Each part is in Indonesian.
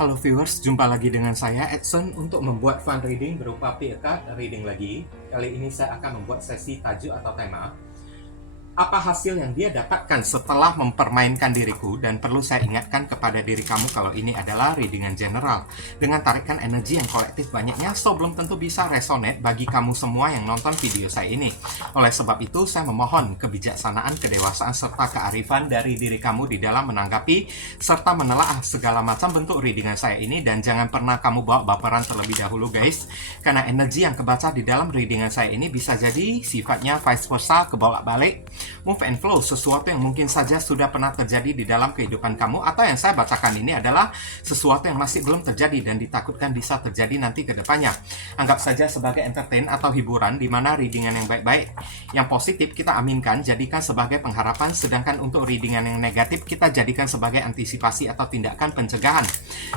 Halo viewers, jumpa lagi dengan saya Edson untuk membuat fun reading berupa PA card reading lagi. Kali ini saya akan membuat sesi tajuk atau tema. Apa hasil yang dia dapatkan setelah mempermainkan diriku, dan perlu saya ingatkan kepada diri kamu kalau ini adalah readingan general dengan tarikan energi yang kolektif banyaknya, so belum tentu bisa resonate bagi kamu semua yang nonton video saya ini. Oleh sebab itu saya memohon kebijaksanaan, kedewasaan, serta kearifan dari diri kamu di dalam menanggapi serta menelaah segala macam bentuk readingan saya ini, dan jangan pernah kamu bawa baperan terlebih dahulu guys, karena energi yang kebaca di dalam readingan saya ini bisa jadi sifatnya vice versa, kebolak-balik, move and flow, sesuatu yang mungkin saja sudah pernah terjadi di dalam kehidupan kamu, atau yang saya bacakan ini adalah sesuatu yang masih belum terjadi dan ditakutkan bisa terjadi nanti ke depannya. Anggap saja sebagai entertain atau hiburan, di mana readingan yang baik-baik, yang positif kita aminkan, jadikan sebagai pengharapan, sedangkan untuk readingan yang negatif kita jadikan sebagai antisipasi atau tindakan pencegahan.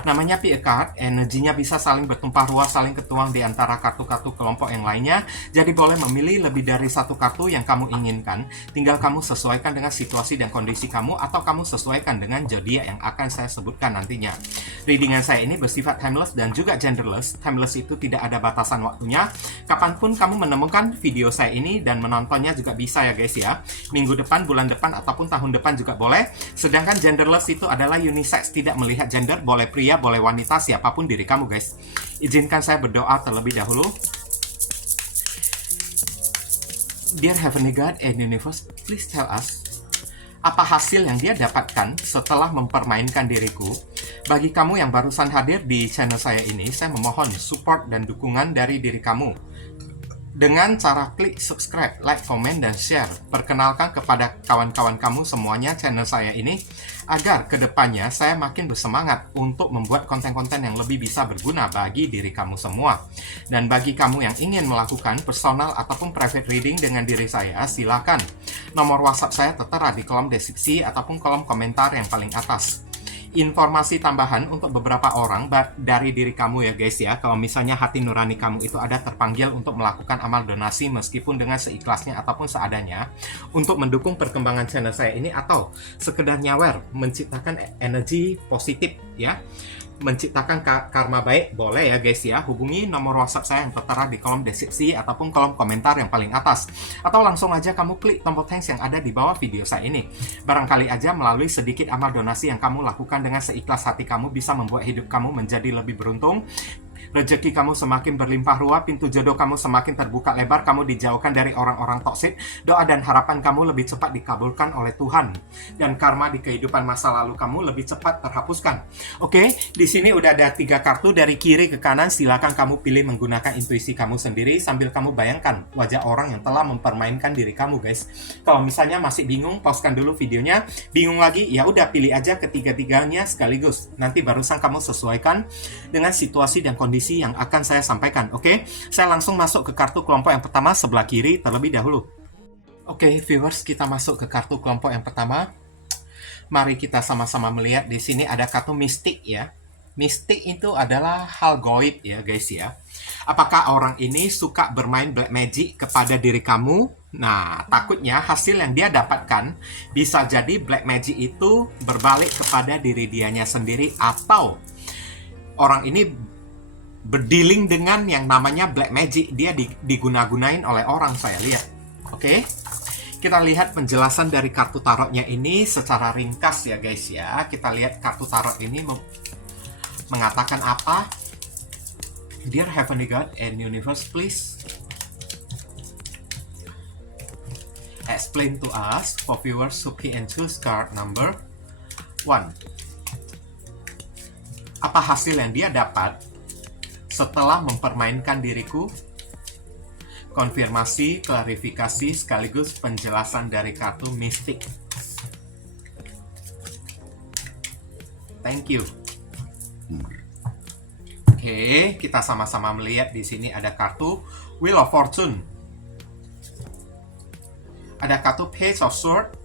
Namanya PA card, energinya bisa saling bertumpah ruah, saling ketuang di antara kartu-kartu kelompok yang lainnya, jadi boleh memilih lebih dari satu kartu yang kamu inginkan. Tinggal kamu sesuaikan dengan situasi dan kondisi kamu, atau kamu sesuaikan dengan zodiak yang akan saya sebutkan nantinya. Readingan saya ini bersifat timeless dan juga genderless. Timeless itu tidak ada batasan waktunya. Kapanpun kamu menemukan video saya ini dan menontonnya juga bisa ya guys ya. Minggu depan, bulan depan, ataupun tahun depan juga boleh. Sedangkan genderless itu adalah unisex, tidak melihat gender, boleh pria, boleh wanita, siapapun diri kamu guys. Izinkan saya berdoa terlebih dahulu. Dear Heavenly God and Universe, please tell us, apa hasil yang dia dapatkan setelah mempermainkan diriku? Bagi kamu yang barusan hadir di channel saya ini, saya memohon support dan dukungan dari diri kamu dengan cara klik subscribe, like, komen, dan share. Perkenalkan kepada kawan-kawan kamu semuanya channel saya ini, agar kedepannya saya makin bersemangat untuk membuat konten-konten yang lebih bisa berguna bagi diri kamu semua. Dan bagi kamu yang ingin melakukan personal ataupun private reading dengan diri saya, silakan. Nomor WhatsApp saya tertera di kolom deskripsi ataupun kolom komentar yang paling atas. Informasi tambahan untuk beberapa orang dari diri kamu ya guys ya, kalau misalnya hati nurani kamu itu ada terpanggil untuk melakukan amal donasi meskipun dengan seikhlasnya ataupun seadanya, untuk mendukung perkembangan channel saya ini, atau sekedar nyawer menciptakan energi positif ya, menciptakan karma baik, boleh ya guys ya, hubungi nomor WhatsApp saya yang tertera di kolom deskripsi ataupun kolom komentar yang paling atas, atau langsung aja kamu klik tombol thanks yang ada di bawah video saya ini. Barangkali aja melalui sedikit amal donasi yang kamu lakukan dengan seikhlas hati kamu bisa membuat hidup kamu menjadi lebih beruntung, rezeki kamu semakin berlimpah ruah, pintu jodoh kamu semakin terbuka lebar, kamu dijauhkan dari orang-orang toksik, doa dan harapan kamu lebih cepat dikabulkan oleh Tuhan, dan karma di kehidupan masa lalu kamu lebih cepat terhapuskan. Oke, di sini udah ada 3 kartu dari kiri ke kanan, silakan kamu pilih menggunakan intuisi kamu sendiri sambil kamu bayangkan wajah orang yang telah mempermainkan diri kamu guys. Kalau misalnya masih bingung, pauskan dulu videonya. Bingung lagi, ya udah pilih aja ketiga-tiganya sekaligus. Nanti barusan kamu sesuaikan dengan situasi dan kondisi yang akan saya sampaikan. Oke, saya langsung masuk ke kartu kelompok yang pertama sebelah kiri terlebih dahulu. Oke, viewers, kita masuk ke kartu kelompok yang pertama. Mari kita sama-sama melihat di sini ada kartu mistik ya. Mistik itu adalah hal goib ya guys ya. Apakah orang ini suka bermain black magic kepada diri kamu? Nah, takutnya hasil yang dia dapatkan bisa jadi black magic itu berbalik kepada diri dianya sendiri, atau orang ini berdealing dengan yang namanya black magic, dia diguna-gunain oleh orang, saya lihat. Oke, kita lihat penjelasan dari kartu tarotnya ini secara ringkas ya guys ya. Kita lihat kartu tarot ini mengatakan apa. Dear Heavenly God and Universe, please explain to us for viewers who key and choose card number 1. Apa hasil yang dia dapat setelah mempermainkan diriku? Konfirmasi, klarifikasi, sekaligus penjelasan dari kartu mistik. Thank you. Oke, kita sama-sama melihat di sini ada kartu Wheel of Fortune. Ada kartu Page of Swords.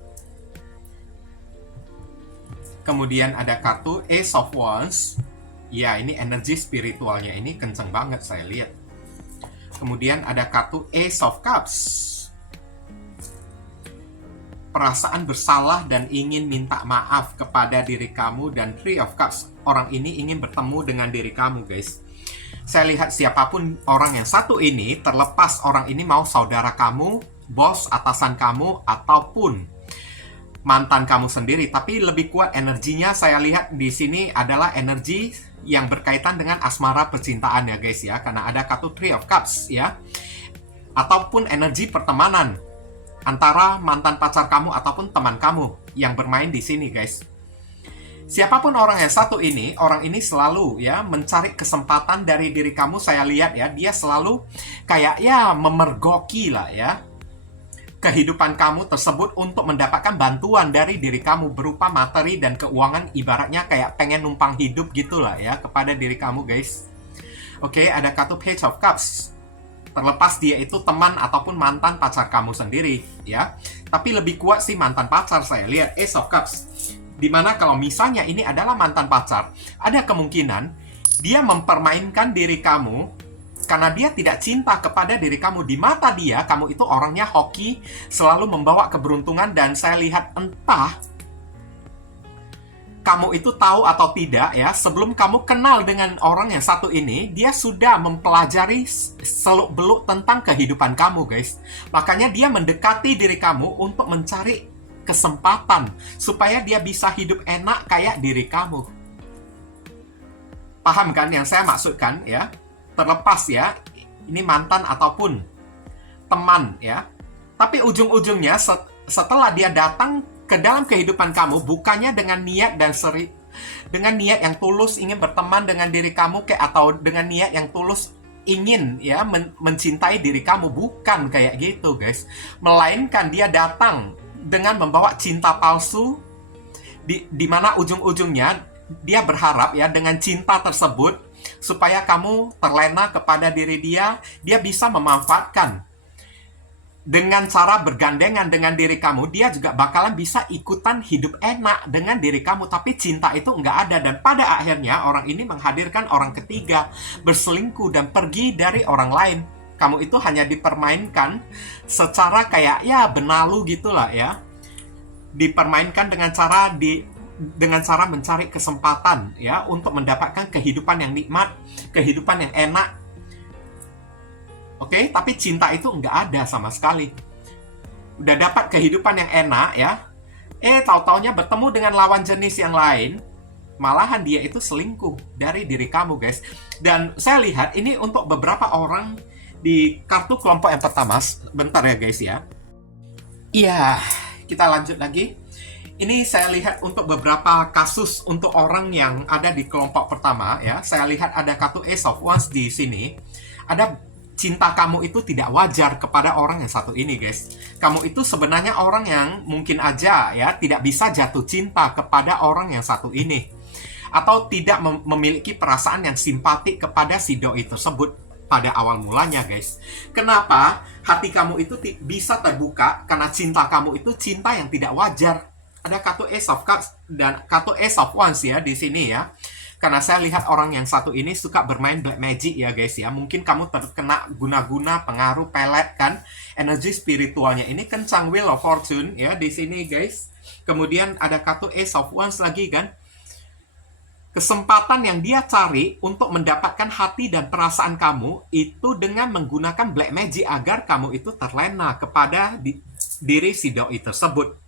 Kemudian ada kartu Ace of Wands. Ya, ini energi spiritualnya ini kenceng banget saya lihat. Kemudian ada kartu Ace of Cups. perasaan bersalah dan ingin minta maaf kepada diri kamu. Dan Three of Cups, orang ini ingin bertemu dengan diri kamu, guys. Saya lihat siapapun orang yang satu ini, terlepas orang ini mau saudara kamu, bos, atasan kamu, ataupun mantan kamu sendiri, tapi lebih kuat energinya saya lihat di sini adalah energi yang berkaitan dengan asmara percintaan ya guys ya, karena ada kartu Three of Cups ya, ataupun energi pertemanan antara mantan pacar kamu ataupun teman kamu yang bermain di sini guys. Siapapun orang yang satu ini, orang ini selalu ya mencari kesempatan dari diri kamu. Saya lihat ya, dia selalu kayak ya memergoki lah ya kehidupan kamu tersebut untuk mendapatkan bantuan dari diri kamu berupa materi dan keuangan, ibaratnya kayak pengen numpang hidup gitulah ya kepada diri kamu guys. Oke, ada kartu Page of Cups. Terlepas dia itu teman ataupun mantan pacar kamu sendiri ya. Tapi lebih kuat sih mantan pacar saya lihat Ace of Cups. Dimana kalau misalnya ini adalah mantan pacar, ada kemungkinan dia mempermainkan diri kamu karena dia tidak cinta kepada diri kamu. Di mata dia, kamu itu orangnya hoki, selalu membawa keberuntungan, dan saya lihat entah kamu itu tahu atau tidak ya, sebelum kamu kenal dengan orang yang satu ini, dia sudah mempelajari seluk-beluk tentang kehidupan kamu guys. Makanya dia mendekati diri kamu untuk mencari kesempatan supaya dia bisa hidup enak kayak diri kamu. Paham kan yang saya maksudkan ya? Terlepas ya, ini mantan ataupun teman ya. Tapi ujung-ujungnya setelah dia datang ke dalam kehidupan kamu, bukannya dengan niat dan dengan niat yang tulus ingin berteman dengan diri kamu atau dengan niat yang tulus ingin ya mencintai diri kamu, bukan kayak gitu guys. Melainkan dia datang dengan membawa cinta palsu, di mana ujung-ujungnya dia berharap ya dengan cinta tersebut supaya kamu terlena kepada diri dia bisa memanfaatkan. Dengan cara bergandengan dengan diri kamu, dia juga bakalan bisa ikutan hidup enak dengan diri kamu. Tapi cinta itu nggak ada. Dan pada akhirnya orang ini menghadirkan orang ketiga, berselingkuh dan pergi dari orang lain. Kamu itu hanya dipermainkan secara kayak ya benalu gitulah ya. Dipermainkan dengan cara mencari kesempatan ya untuk mendapatkan kehidupan yang nikmat, kehidupan yang enak. Oke, tapi cinta itu nggak ada sama sekali. Udah dapat kehidupan yang enak ya, tahu-taunya bertemu dengan lawan jenis yang lain, malahan dia itu selingkuh dari diri kamu guys. Dan saya lihat ini untuk beberapa orang di kartu kelompok yang pertama. Bentar ya guys ya. Iya, kita lanjut lagi. Ini saya lihat untuk beberapa kasus untuk orang yang ada di kelompok pertama ya. Saya lihat ada kartu Ace of Wands di sini. Ada cinta kamu itu tidak wajar kepada orang yang satu ini guys. Kamu itu sebenarnya orang yang mungkin aja ya tidak bisa jatuh cinta kepada orang yang satu ini, atau tidak memiliki perasaan yang simpatik kepada si doi tersebut pada awal mulanya guys. Kenapa hati kamu itu bisa terbuka? Karena cinta kamu itu cinta yang tidak wajar. Ada kartu Ace of Cups dan kartu Ace of Wands ya di sini ya. Karena saya lihat orang yang satu ini suka bermain black magic ya guys ya. Mungkin kamu terkena guna-guna pengaruh pelet kan. Energi spiritualnya ini kencang, Wheel of Fortune ya di sini guys. Kemudian ada kartu Ace of Wands lagi kan. Kesempatan yang dia cari untuk mendapatkan hati dan perasaan kamu itu dengan menggunakan black magic agar kamu itu terlena kepada diri si doi tersebut.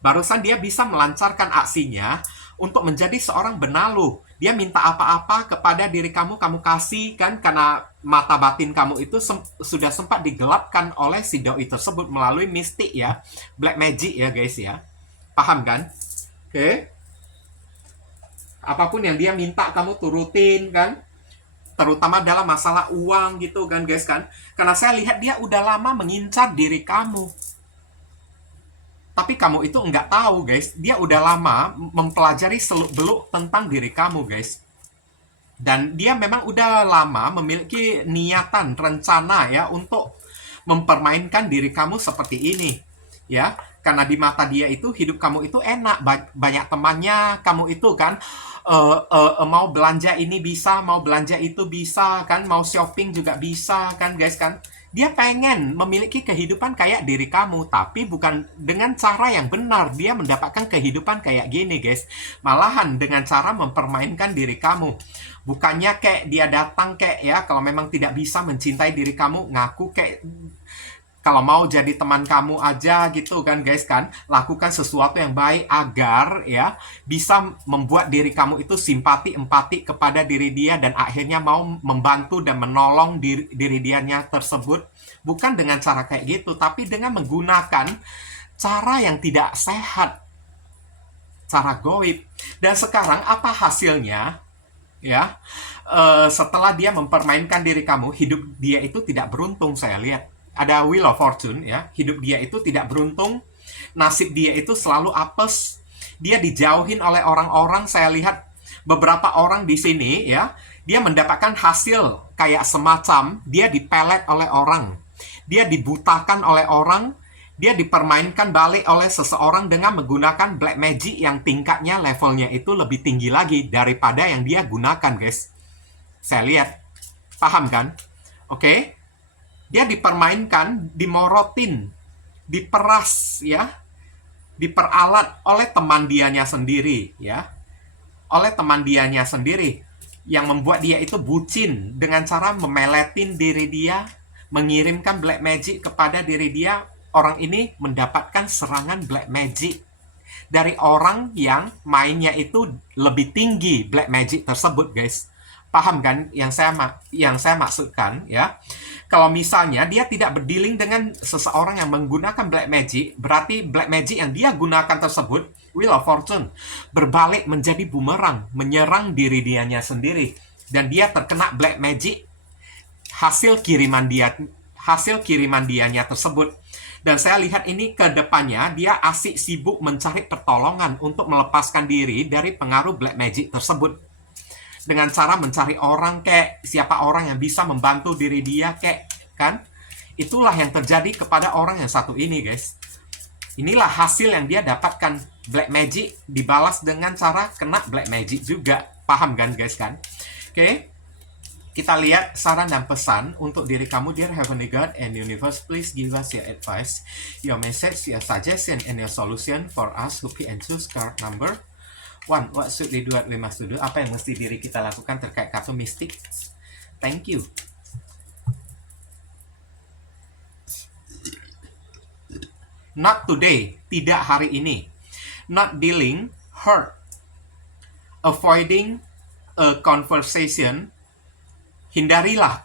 Barusan dia bisa melancarkan aksinya untuk menjadi seorang benalu. Dia minta apa-apa kepada diri kamu, kamu kasih kan, karena mata batin kamu itu sudah sempat digelapkan oleh si doi tersebut melalui mistik ya, black magic ya guys ya. Paham kan? Oke. Apapun yang dia minta kamu turutin kan, terutama dalam masalah uang gitu kan guys kan. Karena saya lihat dia udah lama mengincar diri kamu. Tapi kamu itu nggak tahu guys, dia udah lama mempelajari seluk-beluk tentang diri kamu guys. Dan dia memang udah lama memiliki niatan, rencana ya untuk mempermainkan diri kamu seperti ini. Ya, karena di mata dia itu hidup kamu itu enak, banyak temannya, kamu itu kan mau belanja ini bisa, mau belanja itu bisa kan, mau shopping juga bisa kan guys kan. Dia pengen memiliki kehidupan kayak diri kamu, tapi bukan dengan cara yang benar. Dia mendapatkan kehidupan kayak gini, guys. Malahan dengan cara mempermainkan diri kamu. Bukannya kayak dia datang kayak ya, kalau memang tidak bisa mencintai diri kamu, ngaku kayak kalau mau jadi teman kamu aja gitu kan guys kan, lakukan sesuatu yang baik agar ya bisa membuat diri kamu itu simpati empati kepada diri dia dan akhirnya mau membantu dan menolong diri dianya tersebut, bukan dengan cara kayak gitu tapi dengan menggunakan cara yang tidak sehat, cara goib. Dan sekarang apa hasilnya ya? Setelah dia mempermainkan diri kamu, hidup dia itu tidak beruntung. Saya lihat ada Wheel of Fortune ya, hidup dia itu tidak beruntung, nasib dia itu selalu apes, dia dijauhin oleh orang-orang. Saya lihat beberapa orang di sini ya, dia mendapatkan hasil kayak semacam dia dipelet oleh orang, dia dibutakan oleh orang, dia dipermainkan balik oleh seseorang dengan menggunakan black magic yang tingkatnya levelnya itu lebih tinggi lagi daripada yang dia gunakan, guys. Saya lihat, paham kan? Oke? Dia dipermainkan, dimorotin, diperas ya, diperalat oleh teman dianya sendiri ya, oleh teman dianya sendiri yang membuat dia itu bucin dengan cara memeletin diri dia, mengirimkan black magic kepada diri dia. Orang ini mendapatkan serangan black magic dari orang yang mainnya itu lebih tinggi black magic tersebut, guys. Paham kan yang saya maksudkan ya? Kalau misalnya dia tidak berdealing dengan seseorang yang menggunakan black magic, berarti black magic yang dia gunakan tersebut, Wheel of Fortune, berbalik menjadi bumerang, menyerang diri dianya sendiri, dan dia terkena black magic hasil kiriman dianya tersebut. Dan saya lihat ini ke depannya dia asik sibuk mencari pertolongan untuk melepaskan diri dari pengaruh black magic tersebut. Dengan cara mencari orang kayak siapa orang yang bisa membantu diri dia kayak kan. Itulah yang terjadi kepada orang yang satu ini, guys. Inilah hasil yang dia dapatkan. Black magic dibalas dengan cara kena black magic juga. Paham kan, guys kan? Oke. Kita lihat saran dan pesan untuk diri kamu. Dear Heavenly God and Universe, please give us your advice, your message, your suggestion, and your solution for us who pick and choose card number 1. What should we do? What we must do? Apa yang mesti diri kita lakukan terkait kartu mistik? Thank you. Not today. Tidak hari ini. Not dealing, hurt. Avoiding a conversation. Hindarilah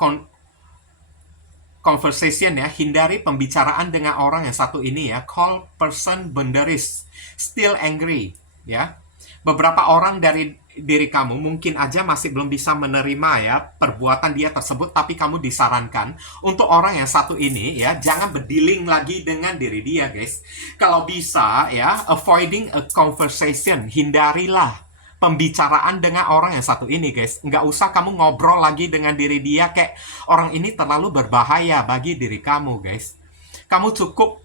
conversation ya. Hindari pembicaraan dengan orang yang satu ini ya. Call person boundaries. Still angry ya. Beberapa orang dari diri kamu mungkin aja masih belum bisa menerima ya perbuatan dia tersebut, tapi kamu disarankan untuk orang yang satu ini ya, jangan berdealing lagi dengan diri dia, guys. Kalau bisa ya, avoiding a conversation, hindarilah pembicaraan dengan orang yang satu ini, guys. Nggak usah kamu ngobrol lagi dengan diri dia kayak orang ini terlalu berbahaya bagi diri kamu, guys. Kamu cukup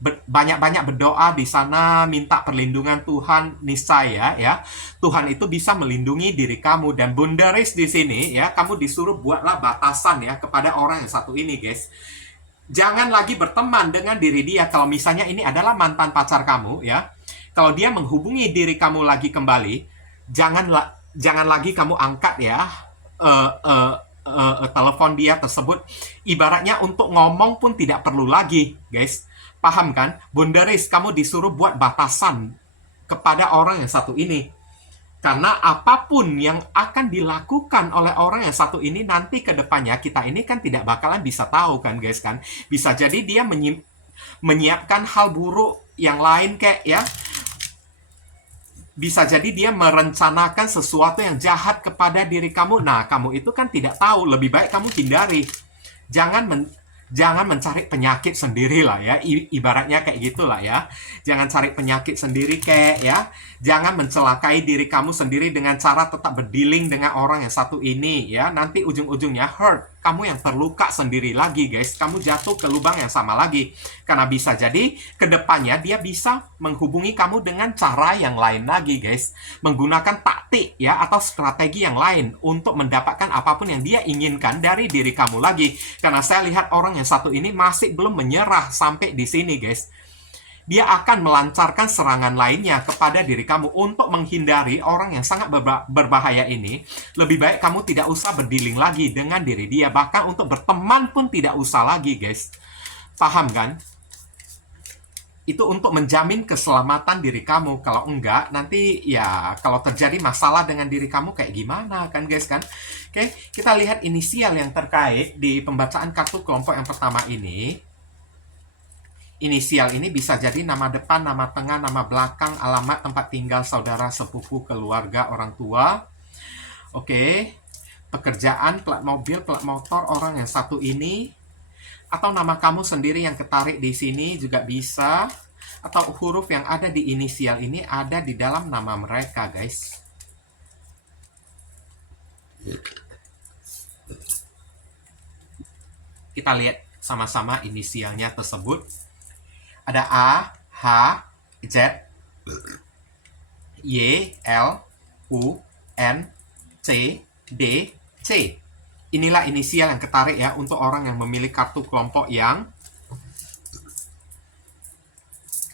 banyak-banyak berdoa di sana, minta perlindungan Tuhan, niscaya ya Tuhan itu bisa melindungi diri kamu. Dan boundaries di sini ya, kamu disuruh buatlah batasan ya kepada orang yang satu ini, guys. Jangan lagi berteman dengan diri dia. Kalau misalnya ini adalah mantan pacar kamu ya, kalau dia menghubungi diri kamu lagi kembali, jangan lagi kamu angkat ya telepon dia tersebut. Ibaratnya untuk ngomong pun tidak perlu lagi, guys. Paham kan? Boundaries, kamu disuruh buat batasan kepada orang yang satu ini. Karena apapun yang akan dilakukan oleh orang yang satu ini nanti ke depannya, kita ini kan tidak bakalan bisa tahu kan, guys kan. Bisa jadi dia menyiapkan hal buruk yang lain kayak ya. Bisa jadi dia merencanakan sesuatu yang jahat kepada diri kamu. Nah, kamu itu kan tidak tahu. Lebih baik kamu hindari. Jangan mencari penyakit sendiri lah ya, ibaratnya kayak gitulah ya. Jangan cari penyakit sendiri kayak ya. Jangan mencelakai diri kamu sendiri dengan cara tetap berdealing dengan orang yang satu ini ya. Nanti ujung-ujungnya hurt kamu yang terluka sendiri lagi, guys. Kamu jatuh ke lubang yang sama lagi. Karena bisa jadi kedepannya dia bisa menghubungi kamu dengan cara yang lain lagi, guys. Menggunakan taktik ya atau strategi yang lain untuk mendapatkan apapun yang dia inginkan dari diri kamu lagi. Karena saya lihat orang yang satu ini masih belum menyerah sampai di sini, guys. Dia akan melancarkan serangan lainnya kepada diri kamu untuk menghindari orang yang sangat berbahaya ini. Lebih baik kamu tidak usah berdealing lagi dengan diri dia. Bahkan untuk berteman pun tidak usah lagi, guys. Paham kan? Itu untuk menjamin keselamatan diri kamu. Kalau enggak, nanti ya kalau terjadi masalah dengan diri kamu kayak gimana kan, guys kan? Oke, kita lihat inisial yang terkait di pembacaan kartu kelompok yang pertama ini. Inisial ini bisa jadi nama depan, nama tengah, nama belakang, alamat tempat tinggal saudara, sepupu, keluarga, orang tua. Oke. Pekerjaan, plat mobil, plat motor orang yang satu ini. Atau nama kamu sendiri yang ketarik di sini juga bisa. Atau huruf yang ada di inisial ini ada di dalam nama mereka, guys. Kita lihat sama-sama inisialnya tersebut. Ada A, H, Z, Y, L, U, N, C, D, C. Inilah inisial yang ketarik ya untuk orang yang memilih kartu kelompok yang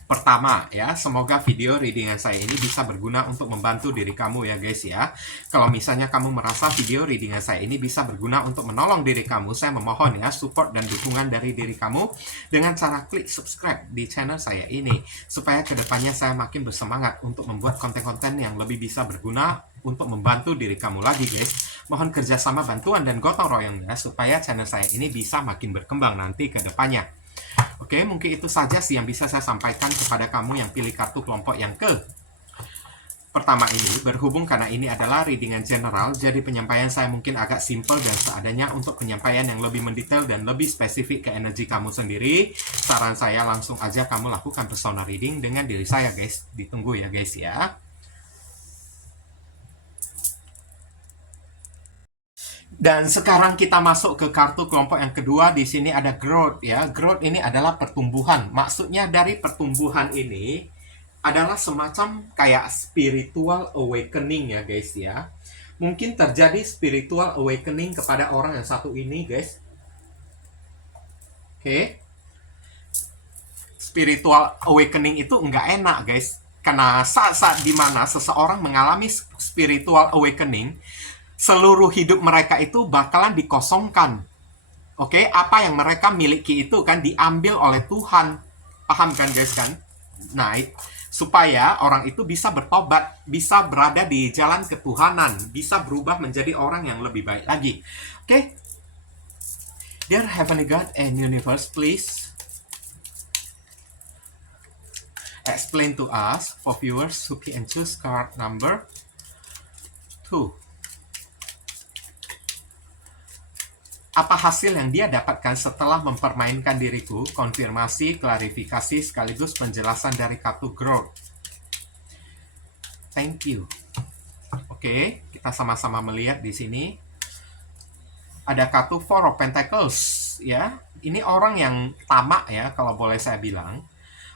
pertama ya. Semoga video readingan saya ini bisa berguna untuk membantu diri kamu ya, guys ya. Kalau misalnya kamu merasa video readingan saya ini bisa berguna untuk menolong diri kamu, saya memohon ya support dan dukungan dari diri kamu dengan cara klik subscribe di channel saya ini, supaya kedepannya saya makin bersemangat untuk membuat konten-konten yang lebih bisa berguna untuk membantu diri kamu lagi, guys. Mohon kerjasama, bantuan, dan gotong royongnya supaya channel saya ini bisa makin berkembang nanti ke depannya. Oke, mungkin itu saja sih yang bisa saya sampaikan kepada kamu yang pilih kartu kelompok yang pertama ini. Berhubung karena ini adalah readingan general, jadi penyampaian saya mungkin agak simple dan seadanya. Untuk penyampaian yang lebih mendetail dan lebih spesifik ke energi kamu sendiri, saran saya langsung aja kamu lakukan personal reading dengan diri saya, guys. Ditunggu ya, guys ya. Dan sekarang kita masuk ke kartu kelompok yang kedua. Di sini ada growth ya. Growth ini adalah pertumbuhan. Maksudnya dari pertumbuhan ini adalah semacam kayak spiritual awakening ya, guys ya. Mungkin terjadi spiritual awakening kepada orang yang satu ini, guys. Oke. Spiritual awakening itu nggak enak, guys. Karena saat-saat dimana seseorang mengalami spiritual awakening, seluruh hidup mereka itu bakalan dikosongkan. Oke, apa yang mereka miliki itu kan diambil oleh Tuhan. Paham kan, guys kan? Nah, supaya orang itu bisa bertobat, bisa berada di jalan ketuhanan, bisa berubah menjadi orang yang lebih baik lagi. Oke? Dear Heavenly God and Universe, please explain to us for viewers who can choose card number 2. Apa hasil yang dia dapatkan setelah mempermainkan diriku? Konfirmasi, klarifikasi, sekaligus penjelasan dari kartu growth. Thank you. Oke, kita sama-sama melihat di sini. Ada kartu Four of Pentacles, ya. Ini orang yang tamak ya, kalau boleh saya bilang.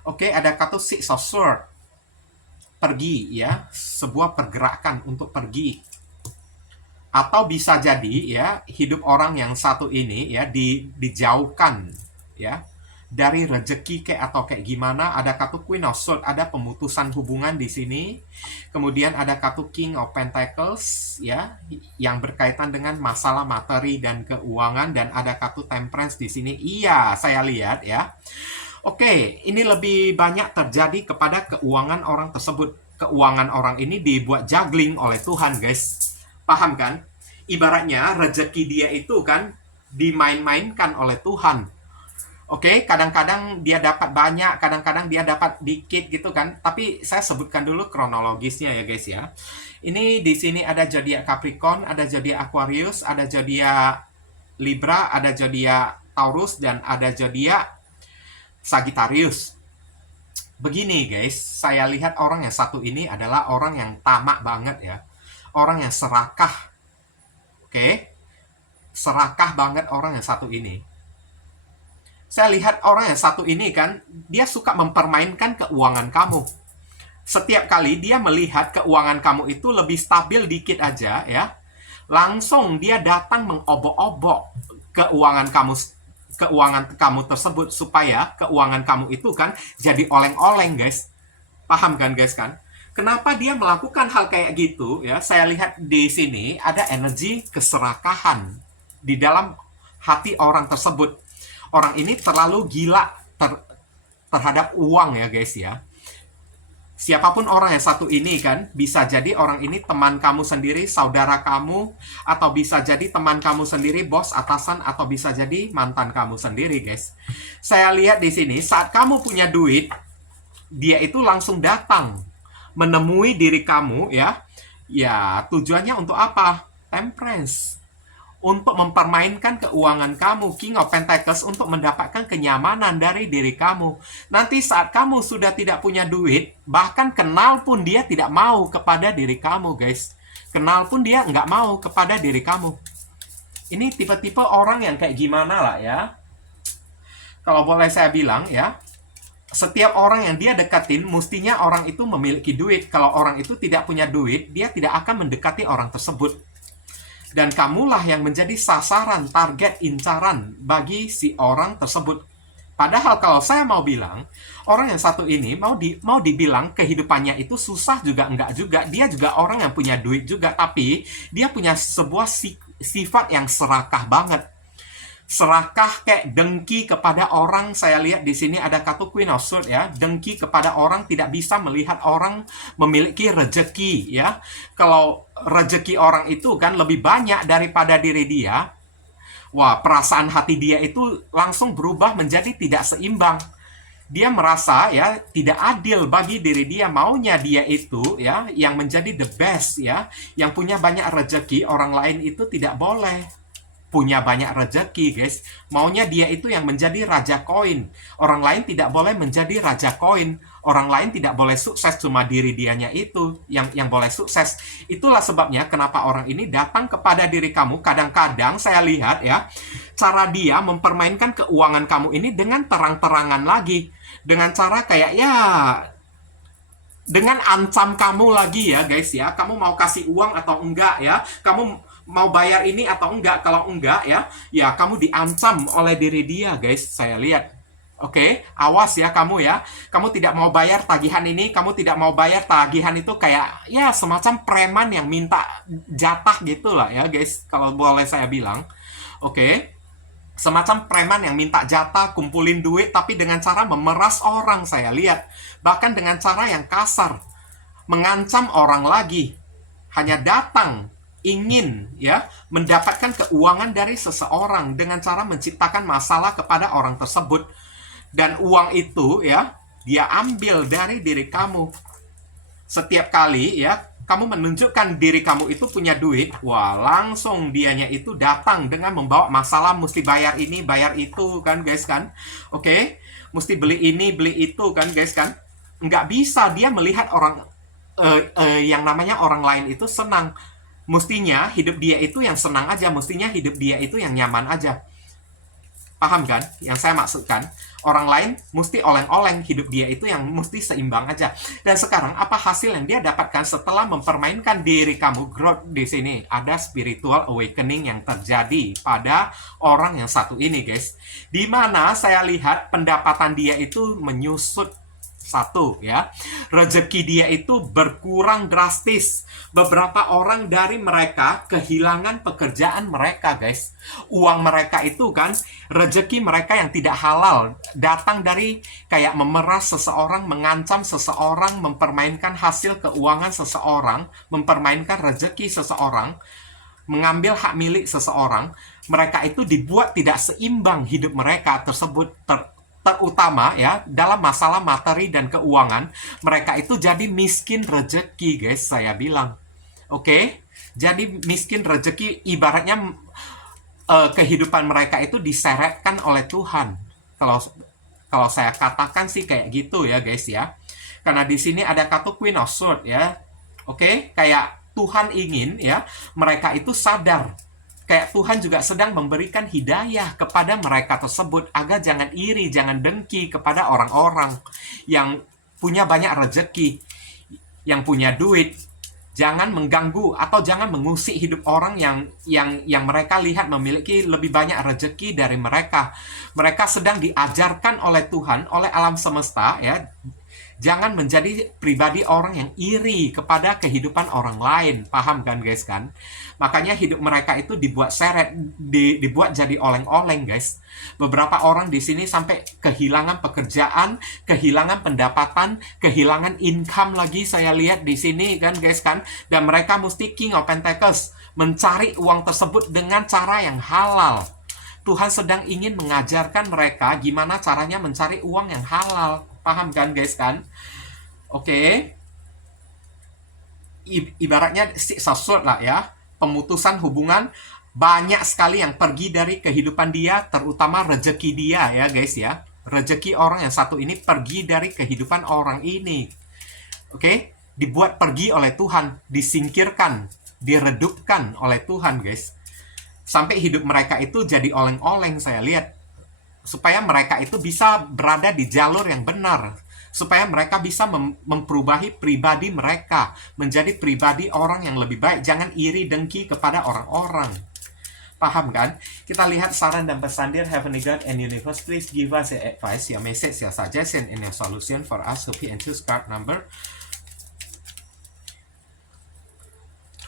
Oke, ada kartu Six of Swords. Pergi ya, sebuah pergerakan untuk pergi. Atau bisa jadi ya hidup orang yang satu ini ya dijauhkan ya dari rezeki kayak atau kayak gimana. Ada kartu Queen of Swords, ada pemutusan hubungan di sini. Kemudian ada kartu King of Pentacles ya yang berkaitan dengan masalah materi dan keuangan, dan ada kartu Temperance di sini. Iya, saya lihat ya. Oke, ini lebih banyak terjadi kepada keuangan orang tersebut. Keuangan orang ini dibuat juggling oleh Tuhan, guys. Paham kan? Ibaratnya rezeki dia itu kan dimain-mainkan oleh Tuhan. Oke, kadang-kadang dia dapat banyak, kadang-kadang dia dapat dikit gitu kan. Tapi saya sebutkan dulu kronologisnya ya, guys ya. Ini di sini ada zodiak Capricorn, ada zodiak Aquarius, ada zodiak Libra, ada zodiak Taurus, dan ada zodiak Sagittarius. Begini guys, saya lihat orang yang satu ini adalah orang yang tamak banget ya. Orang yang serakah. Oke. serakah banget orang yang satu ini. Saya lihat orang yang satu ini kan, dia suka mempermainkan keuangan kamu. Setiap kali dia melihat keuangan kamu itu lebih stabil dikit aja ya, langsung dia datang mengobok-obok keuangan kamu tersebut supaya keuangan kamu itu kan jadi oleng-oleng, guys. Paham kan, guys kan? Kenapa dia melakukan hal kayak gitu ya? Saya lihat di sini ada energi keserakahan di dalam hati orang tersebut. Orang ini terlalu gila terhadap uang ya, guys ya. Siapapun orang yang satu ini kan, bisa jadi orang ini teman kamu sendiri, saudara kamu, atau bisa jadi teman kamu sendiri, bos, atasan, atau bisa jadi mantan kamu sendiri, guys. Saya lihat di sini, saat kamu punya duit, dia itu langsung datang menemui diri kamu ya. Ya, tujuannya untuk apa? Temperance. Untuk mempermainkan keuangan kamu, King of Pentacles, untuk mendapatkan kenyamanan dari diri kamu. Nanti saat kamu sudah tidak punya duit, bahkan kenal pun dia tidak mau kepada diri kamu, guys. Kenal pun dia nggak mau kepada diri kamu. Ini tipe-tipe orang yang kayak gimana lah ya. Kalau boleh saya bilang ya, setiap orang yang dia deketin, mestinya orang itu memiliki duit. Kalau orang itu tidak punya duit, dia tidak akan mendekati orang tersebut. Dan kamulah yang menjadi sasaran, target, incaran bagi si orang tersebut. Padahal kalau saya mau bilang, orang yang satu ini mau dibilang kehidupannya itu susah juga enggak juga. Dia juga orang yang punya duit juga, tapi dia punya sebuah sifat yang serakah banget. Serakah, kayak dengki kepada orang. Saya lihat di sini ada kartu Queen of Swords ya, dengki kepada orang, tidak bisa melihat orang memiliki rejeki ya. Kalau rejeki orang itu kan lebih banyak daripada diri dia, wah, perasaan hati dia itu langsung berubah menjadi tidak seimbang. Dia merasa ya tidak adil bagi diri dia, maunya dia itu ya yang menjadi the best ya, yang punya banyak rejeki, orang lain itu tidak boleh punya banyak rejeki, guys. Maunya dia itu yang menjadi raja koin. Orang lain tidak boleh menjadi raja koin. Orang lain tidak boleh sukses, cuma diri dianya itu yang boleh sukses. Itulah sebabnya kenapa orang ini datang kepada diri kamu. Kadang-kadang saya lihat ya, cara dia mempermainkan keuangan kamu ini dengan terang-terangan lagi. Dengan cara kayak ya, dengan ancam kamu lagi ya, guys ya. Kamu mau kasih uang atau enggak ya? Kamu mau bayar ini atau enggak? Kalau enggak ya kamu diancam oleh diri dia, guys. Saya lihat. Oke, awas ya kamu ya. Kamu tidak mau bayar tagihan ini, kamu tidak mau bayar tagihan itu, kayak ya semacam preman yang minta jatah gitulah ya, guys. Kalau boleh saya bilang. Oke. Semacam preman yang minta jatah, kumpulin duit, tapi dengan cara memeras orang, saya lihat. Bahkan dengan cara yang kasar. Mengancam orang lagi. Hanya datang ingin ya mendapatkan keuangan dari seseorang dengan cara menciptakan masalah kepada orang tersebut, dan uang itu ya dia ambil dari diri kamu. Setiap kali ya kamu menunjukkan diri kamu itu punya duit, wah, langsung dianya itu datang dengan membawa masalah, mesti bayar ini bayar itu kan, guys kan. Oke, mesti beli ini beli itu kan, guys kan. Nggak bisa dia melihat orang yang namanya orang lain itu senang. Mestinya hidup dia itu yang senang aja, mestinya hidup dia itu yang nyaman aja. Paham kan yang saya maksudkan? Orang lain mesti oleng-oleng, hidup dia itu yang mesti seimbang aja. Dan sekarang apa hasil yang dia dapatkan setelah mempermainkan diri kamu? Growth di sini, ada spiritual awakening yang terjadi pada orang yang satu ini, guys. Dimana saya lihat pendapatan dia itu menyusut. Satu ya, rezeki dia itu berkurang drastis. Beberapa orang dari mereka kehilangan pekerjaan mereka, guys. Uang mereka itu kan, rezeki mereka yang tidak halal, datang dari kayak memeras seseorang, mengancam seseorang, mempermainkan hasil keuangan seseorang, mempermainkan rezeki seseorang, mengambil hak milik seseorang. Mereka itu dibuat tidak seimbang hidup mereka tersebut, terutama ya dalam masalah materi dan keuangan. Mereka itu jadi miskin rezeki, guys, saya bilang. Oke, jadi miskin rezeki, ibaratnya kehidupan mereka itu diseretkan oleh Tuhan. Kalau saya katakan sih kayak gitu ya, guys ya. Karena di sini ada kartu Queen of Swords ya. Oke, kayak Tuhan ingin ya mereka itu sadar kayak Tuhan juga sedang memberikan hidayah kepada mereka tersebut agar jangan iri, jangan dengki kepada orang-orang yang punya banyak rezeki, yang punya duit. Jangan mengganggu atau jangan mengusik hidup orang yang mereka lihat memiliki lebih banyak rezeki dari mereka. Mereka sedang diajarkan oleh Tuhan, oleh alam semesta, ya. Jangan menjadi pribadi orang yang iri kepada kehidupan orang lain. Paham kan guys kan? Makanya hidup mereka itu dibuat seret, dibuat jadi oleng-oleng guys. Beberapa orang di sini sampai kehilangan pekerjaan, kehilangan pendapatan, kehilangan income lagi saya lihat di sini kan guys kan. Dan mereka mesti King of Pentacles mencari uang tersebut dengan cara yang halal. Tuhan sedang ingin mengajarkan mereka gimana caranya mencari uang yang halal. Paham kan guys kan? Oke. Ibaratnya sesuatu lah ya. Pemutusan hubungan, banyak sekali yang pergi dari kehidupan dia, terutama rezeki dia ya guys ya. Rezeki orang yang satu ini pergi dari kehidupan orang ini. Oke? Dibuat pergi oleh Tuhan, disingkirkan, diredupkan oleh Tuhan guys. Sampai hidup mereka itu jadi oleng-oleng saya lihat. Supaya mereka itu bisa berada di jalur yang benar. Supaya mereka bisa memperubahi pribadi mereka. Menjadi pribadi orang yang lebih baik. Jangan iri dengki kepada orang-orang. Paham kan? Kita lihat saran dan pesan Dear Heavenly God and Universe. Please give us your advice, your message, your suggestion, and your solution for us to pick and choose card number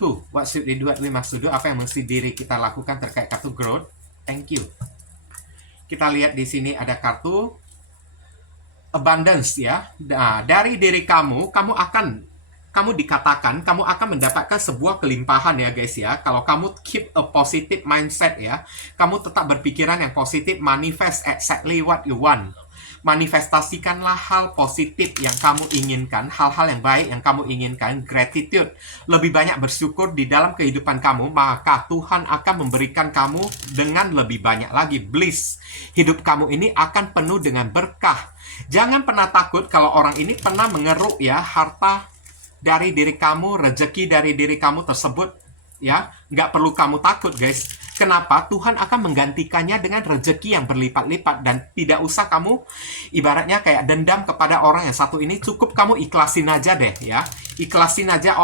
2. What should we do? What we must do? Apa yang mesti diri kita lakukan terkait kartu growth? Thank you. Kita lihat di sini ada kartu abundance ya. Nah, dari diri kamu dikatakan kamu akan mendapatkan sebuah kelimpahan ya guys ya. Kalau kamu keep a positive mindset ya, kamu tetap berpikiran yang positif, manifest exactly what you want. Manifestasikanlah hal positif yang kamu inginkan, hal-hal yang baik yang kamu inginkan, gratitude, lebih banyak bersyukur di dalam kehidupan kamu, maka Tuhan akan memberikan kamu dengan lebih banyak lagi bliss. Hidup kamu ini akan penuh dengan berkah. Jangan pernah takut kalau orang ini pernah mengeruk ya harta dari diri kamu, rezeki dari diri kamu tersebut ya. Nggak perlu kamu takut guys. Kenapa? Tuhan akan menggantikannya dengan rezeki yang berlipat-lipat dan tidak usah kamu ibaratnya kayak dendam kepada orang yang satu ini. Cukup kamu ikhlasin aja deh ya. Ikhlasin aja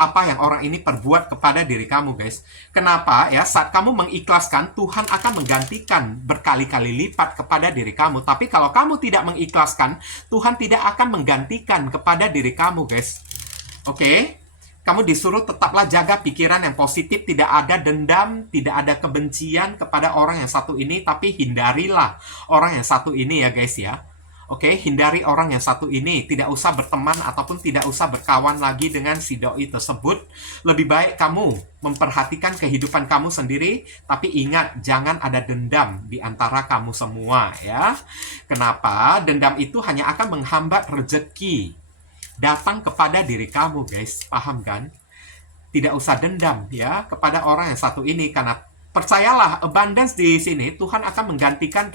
apa yang orang ini perbuat kepada diri kamu guys. Kenapa? Ya, saat kamu mengikhlaskan, Tuhan akan menggantikan berkali-kali lipat kepada diri kamu. Tapi kalau kamu tidak mengikhlaskan, Tuhan tidak akan menggantikan kepada diri kamu guys. Oke? Kamu disuruh tetaplah jaga pikiran yang positif, tidak ada dendam, tidak ada kebencian kepada orang yang satu ini, tapi hindarilah orang yang satu ini ya guys ya. Oke, hindari orang yang satu ini, tidak usah berteman ataupun tidak usah berkawan lagi dengan si doi tersebut. Lebih baik kamu memperhatikan kehidupan kamu sendiri, tapi ingat jangan ada dendam di antara kamu semua ya. Kenapa? Dendam itu hanya akan menghambat rezeki datang kepada diri kamu guys, paham kan? Tidak usah dendam ya kepada orang yang satu ini, karena percayalah abundance di sini Tuhan akan menggantikan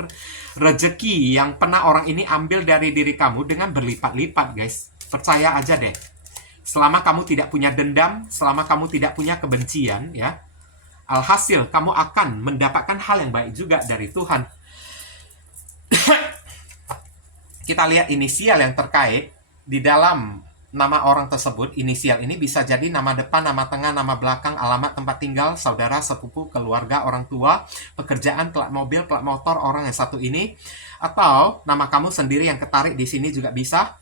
rezeki yang pernah orang ini ambil dari diri kamu dengan berlipat-lipat guys. Percaya aja deh. Selama kamu tidak punya dendam, selama kamu tidak punya kebencian ya, alhasil kamu akan mendapatkan hal yang baik juga dari Tuhan. Kita lihat inisial yang terkait di dalam nama orang tersebut. Inisial ini bisa jadi nama depan, nama tengah, nama belakang, alamat tempat tinggal, saudara, sepupu, keluarga, orang tua, pekerjaan, plat mobil, plat motor orang yang satu ini, atau nama kamu sendiri yang ketarik di sini juga bisa,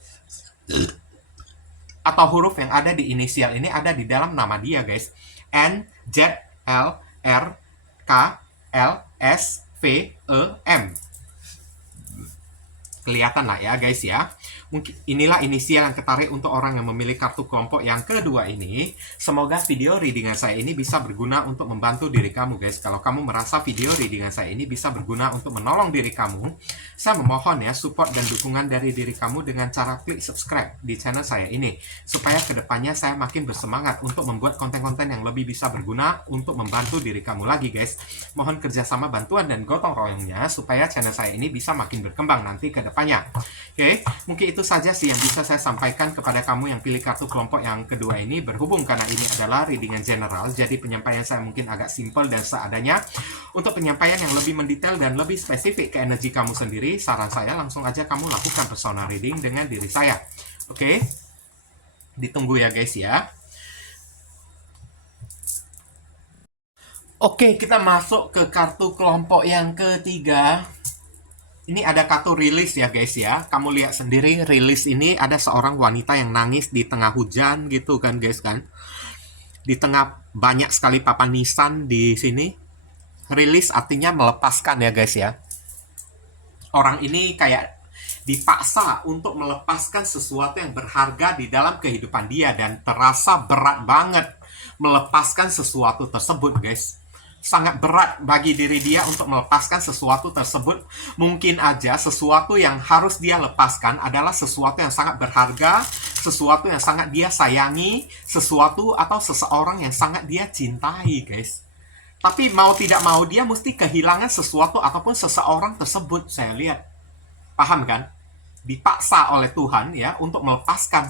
atau huruf yang ada di inisial ini ada di dalam nama dia guys. N, Z, L, R, K, L, S, V, E, M. Kelihatan lah ya guys ya. Mungkin inilah inisial yang ketarik untuk orang yang memilih kartu kelompok yang kedua ini. Semoga video readingan saya ini bisa berguna untuk membantu diri kamu guys. Kalau kamu merasa video readingan saya ini bisa berguna untuk menolong diri kamu, saya memohon ya support dan dukungan dari diri kamu dengan cara klik subscribe di channel saya ini, supaya kedepannya saya makin bersemangat untuk membuat konten-konten yang lebih bisa berguna untuk membantu diri kamu lagi guys. Mohon kerjasama, bantuan, dan gotong royongnya supaya channel saya ini bisa makin berkembang nanti ke depannya. Oke, mungkin itu itu saja sih yang bisa saya sampaikan kepada kamu yang pilih kartu kelompok yang kedua ini. Berhubung karena ini adalah readingan general, jadi penyampaian saya mungkin agak simpel dan seadanya. Untuk penyampaian yang lebih mendetail dan lebih spesifik ke energi kamu sendiri, saran saya langsung aja kamu lakukan personal reading dengan diri saya. Oke? Ditunggu ya guys ya. Oke, kita masuk ke kartu kelompok yang ketiga. Ini ada kartu rilis ya guys ya. Kamu lihat sendiri rilis ini ada seorang wanita yang nangis di tengah hujan gitu kan guys kan. Di tengah banyak sekali papan nisan di sini. Rilis artinya melepaskan ya guys ya. Orang ini kayak dipaksa untuk melepaskan sesuatu yang berharga di dalam kehidupan dia dan terasa berat banget melepaskan sesuatu tersebut guys. Sangat berat bagi diri dia untuk melepaskan sesuatu tersebut. Mungkin aja sesuatu yang harus dia lepaskan adalah sesuatu yang sangat berharga, sesuatu yang sangat dia sayangi, sesuatu atau seseorang yang sangat dia cintai, guys. Tapi mau tidak mau dia mesti kehilangan sesuatu ataupun seseorang tersebut, saya lihat. Paham kan? Dipaksa oleh Tuhan ya untuk melepaskan.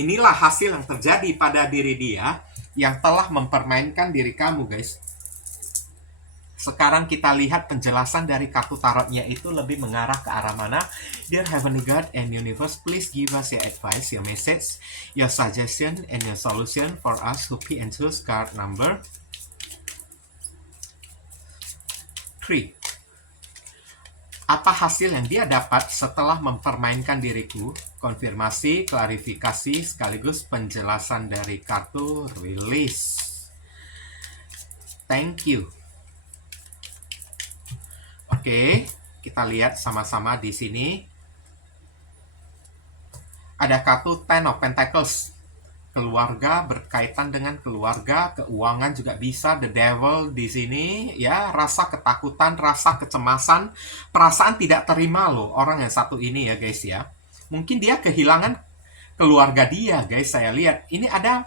Inilah hasil yang terjadi pada diri dia yang telah mempermainkan diri kamu, guys. Sekarang kita lihat penjelasan dari kartu tarotnya itu lebih mengarah ke arah mana. Dear Heavenly God and Universe, please give us your advice, your message, your suggestion, and your solution for us who pick and choose card number 3. Apa hasil yang dia dapat setelah mempermainkan diriku? Konfirmasi, klarifikasi, sekaligus penjelasan dari kartu release. Thank you. Oke, kita lihat sama-sama di sini. Ada kartu Ten of Pentacles. Keluarga, berkaitan dengan keluarga, keuangan juga bisa. The Devil di sini, ya, rasa ketakutan, rasa kecemasan, perasaan tidak terima loh orang yang satu ini ya guys ya. Mungkin dia kehilangan keluarga dia guys, saya lihat. Ini ada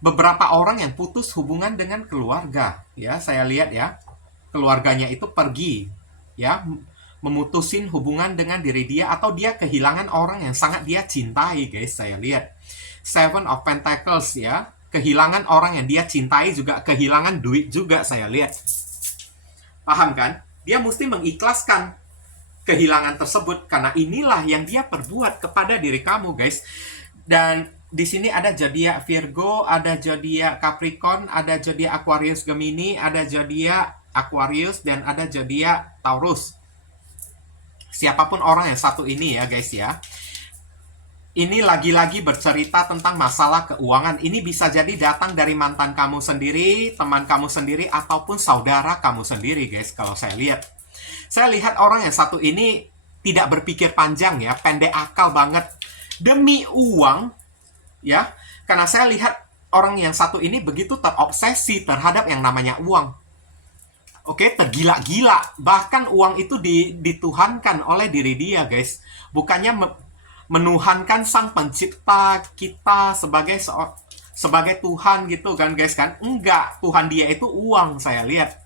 beberapa orang yang putus hubungan dengan keluarga, ya, saya lihat ya. Keluarganya itu pergi, ya, memutusin hubungan dengan diri dia, atau dia kehilangan orang yang sangat dia cintai, guys, saya lihat. Seven of Pentacles, ya, kehilangan orang yang dia cintai, juga kehilangan duit juga, saya lihat. Paham kan? Dia mesti mengikhlaskan kehilangan tersebut, karena inilah yang dia perbuat kepada diri kamu, guys. Dan di sini ada zodiak Virgo, ada zodiak Capricorn, ada zodiak Aquarius Gemini, ada zodiak Aquarius, dan ada zodiak Taurus. Siapapun orang yang satu ini ya guys ya. Ini lagi-lagi bercerita tentang masalah keuangan. Ini bisa jadi datang dari mantan kamu sendiri, teman kamu sendiri, ataupun saudara kamu sendiri guys. Kalau saya lihat. Saya lihat orang yang satu ini tidak berpikir panjang ya, pendek akal banget. Demi uang ya. Karena saya lihat orang yang satu ini begitu terobsesi terhadap yang namanya uang. Oke, tergila-gila. Bahkan uang itu dituhankan oleh diri dia, guys. Bukannya menuhankan sang pencipta kita sebagai Tuhan gitu kan, guys kan. Enggak, Tuhan dia itu uang, saya lihat.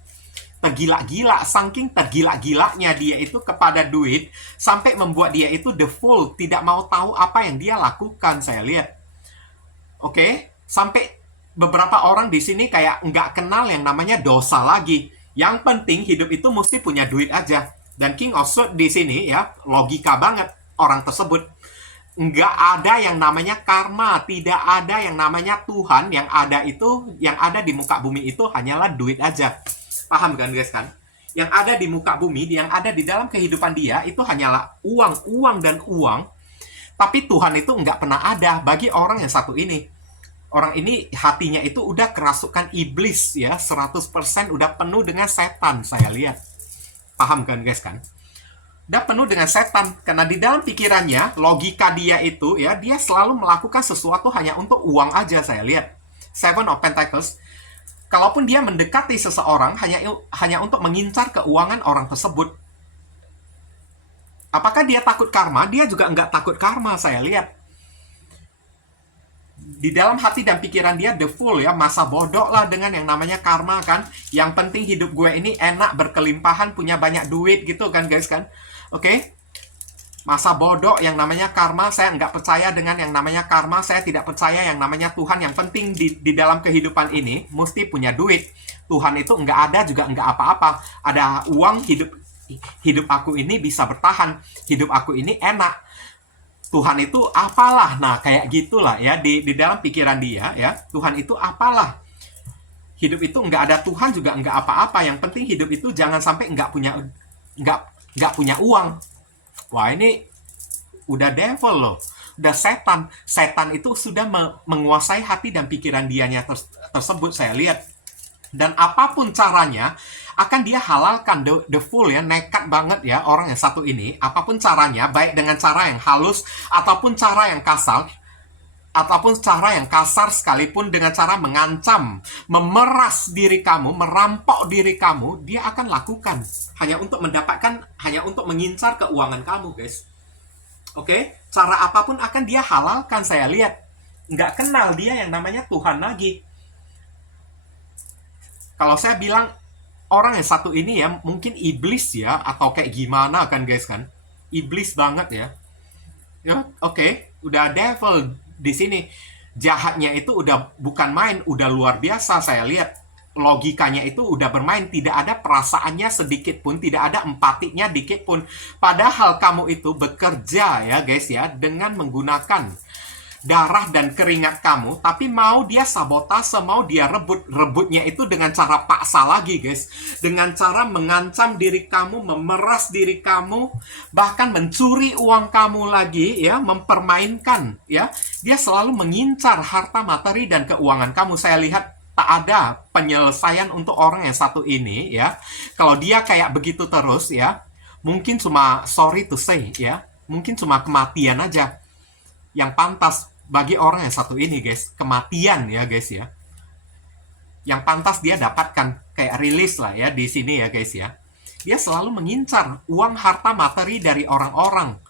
Tergila-gila, saking tergila-gilanya dia itu kepada duit, sampai membuat dia itu the fool, tidak mau tahu apa yang dia lakukan, saya lihat. Oke, sampai beberapa orang di sini kayak nggak kenal yang namanya dosa lagi. Yang penting hidup itu mesti punya duit aja. Dan King of Swords di sini ya, logika banget orang tersebut. Nggak ada yang namanya karma, tidak ada yang namanya Tuhan. Yang ada di muka bumi itu hanyalah duit aja. Paham kan guys kan? Yang ada di muka bumi, yang ada di dalam kehidupan dia itu hanyalah uang, uang dan uang. Tapi Tuhan itu nggak pernah ada bagi orang yang satu ini. Orang ini hatinya itu udah kerasukan iblis ya, 100% udah penuh dengan setan, saya lihat. Paham kan guys kan? Udah penuh dengan setan, karena di dalam pikirannya, logika dia itu ya, dia selalu melakukan sesuatu hanya untuk uang aja, saya lihat. Seven of Pentacles, kalaupun dia mendekati seseorang hanya untuk mengincar keuangan orang tersebut. Apakah dia takut karma? Dia juga nggak takut karma, saya lihat. Di dalam hati dan pikiran dia the fool ya, masa bodoh lah dengan yang namanya karma kan. Yang penting hidup gue ini enak, berkelimpahan, punya banyak duit gitu kan guys kan. Oke. Masa bodoh yang namanya karma, saya nggak percaya dengan yang namanya karma, saya tidak percaya yang namanya Tuhan. Yang penting di dalam kehidupan ini, mesti punya duit. Tuhan itu nggak ada juga nggak apa-apa. Ada uang, hidup aku ini bisa bertahan. Hidup aku ini enak. Tuhan itu apalah, nah kayak gitulah ya, di dalam pikiran dia ya, Tuhan itu apalah. Hidup itu nggak ada Tuhan juga nggak apa-apa. Yang penting hidup itu jangan sampai nggak nggak punya uang. Wah, ini udah devil loh, udah setan. Setan itu sudah menguasai hati dan pikiran dianya tersebut, saya lihat. Dan apapun caranya, akan dia halalkan the full ya, nekat banget ya orang yang satu ini. Apapun caranya, baik dengan cara yang halus, ataupun cara yang kasar sekalipun, dengan cara mengancam, memeras diri kamu, merampok diri kamu, dia akan lakukan. Hanya untuk mengincar keuangan kamu, guys. Oke, cara apapun akan dia halalkan, saya lihat. Nggak kenal dia yang namanya Tuhan lagi. Kalau saya bilang orang yang satu ini ya, mungkin iblis ya, atau kayak gimana kan guys kan. Iblis banget ya. Ya, oke, udah devil di sini. Jahatnya itu udah bukan main, udah luar biasa saya lihat. Logikanya itu udah bermain, tidak ada perasaannya sedikit pun, tidak ada empatinya dikit pun. Padahal kamu itu bekerja ya guys ya, dengan menggunakan darah dan keringat kamu, tapi mau dia sabotase, mau dia rebutnya itu dengan cara paksa lagi guys, dengan cara mengancam diri kamu, memeras diri kamu, bahkan mencuri uang kamu lagi ya, mempermainkan ya. Dia selalu mengincar harta materi dan keuangan kamu. Saya lihat tak ada penyelesaian untuk orang yang satu ini ya. Kalau dia kayak begitu terus ya, mungkin cuma, sorry to say ya, mungkin cuma kematian aja yang pantas bagi orang yang satu ini guys. Kematian ya guys ya, yang pantas dia dapatkan, kayak rilis lah ya di sini ya guys ya. Dia selalu mengincar uang, harta materi dari orang-orang.